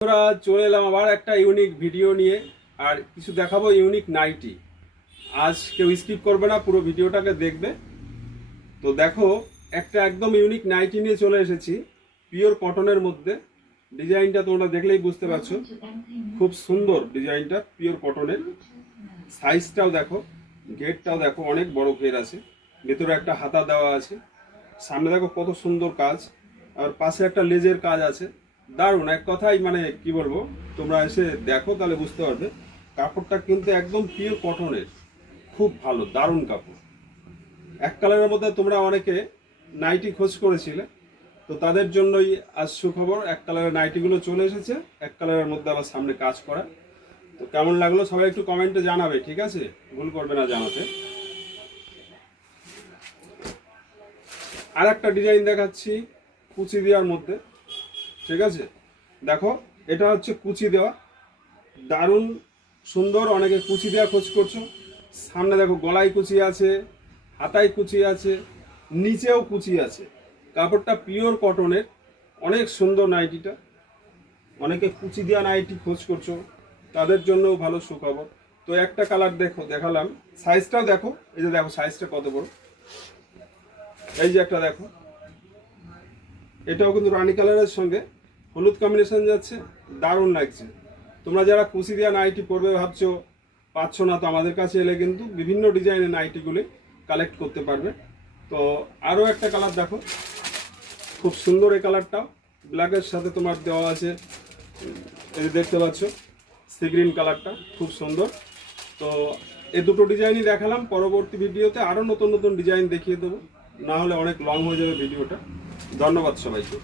আমরা চলে এলাম আবার একটা ইউনিক ভিডিও নিয়ে, আর কিছু দেখাবো ইউনিক নাইটি। আজ কেউ স্কিপ করবে না, পুরো ভিডিওটাকে দেখবে। তো দেখো, একটা একদম ইউনিক নাইটি নিয়ে চলে এসেছি, পিওর কটনের মধ্যে। ডিজাইনটা তোমরা দেখলেই বুঝতে পারছো, খুব সুন্দর ডিজাইনটা, পিওর কটনের। সাইজটাও দেখো, ঘেরটাও দেখো, অনেক বড় ঘের আছে, ভেতরে একটা হাতা দেওয়া আছে, সামনে দেখো কত সুন্দর কাজ, আর পাশে একটা লেজের কাজ আছে। দারুণ, এক কথাই মানে কি বলবো, তোমরা এসে দেখো তাহলে বুঝতে পারবে। কাপড়টা কিন্তু একদম পিওর কটনের, খুব ভালো, দারুণ কাপড়। এক কালারের মধ্যে তোমরা অনেকে নাইটি খোঁজ করেছিলে, তো তাদের জন্যই আজ সুখবর, এক কালারের নাইটিগুলো চলে এসেছে, এক কালারের মধ্যে আবার সামনে কাজ করা। তো কেমন লাগলো সবাই একটু কমেন্টে জানাবে, ঠিক আছে? ভুল করবে না জানাতে। আর একটা ডিজাইন দেখাচ্ছি কুচি দেওয়ার মধ্যে, ঠিক আছে? দেখো, এটা হচ্ছে কুচি দেওয়া, দারুণ সুন্দর। অনেকে কুচি দেওয়া খোঁজ করছো। সামনে দেখো গলায় কুচি আছে, হাতায় কুচি আছে, নিচেও কুচি আছে। কাপড়টা পিওর কটনের, অনেক সুন্দর নাইটিটা। অনেকে কুচি দেওয়া নাইটি খোঁজ করছো, তাদের জন্যও ভালো সুখবর। তো একটা কালার দেখো, দেখালাম। সাইজটাও দেখো, এই যে দেখো সাইজটা কত বড়, এই যে একটা দেখো, এটাও কিন্তু রানী কালারের সঙ্গে হলুদ কম্বিনেশন যাচ্ছে, দারুণ লাগছে। তোমরা যারা কুচি দেওয়া নাইটি পরবে ভাবছো, পাচ্ছ না, তো আমাদের কাছে এলে কিন্তু বিভিন্ন ডিজাইনের নাইটিগুলি কালেক্ট করতে পারবে। তো আরও একটা কালার দেখো, খুব সুন্দর এই কালারটাও, ব্ল্যাকের সাথে তোমার দেওয়া আছে, এই যে দেখতে পাচ্ছ সি গ্রিন কালারটা, খুব সুন্দর। তো এই দুটো ডিজাইনই দেখালাম। পরবর্তী ভিডিওতে আরও নতুন নতুন ডিজাইন দেখিয়ে দেবো, না হলে অনেক লং হয়ে যাবে ভিডিওটা। ধন্যবাদ সবাইকে।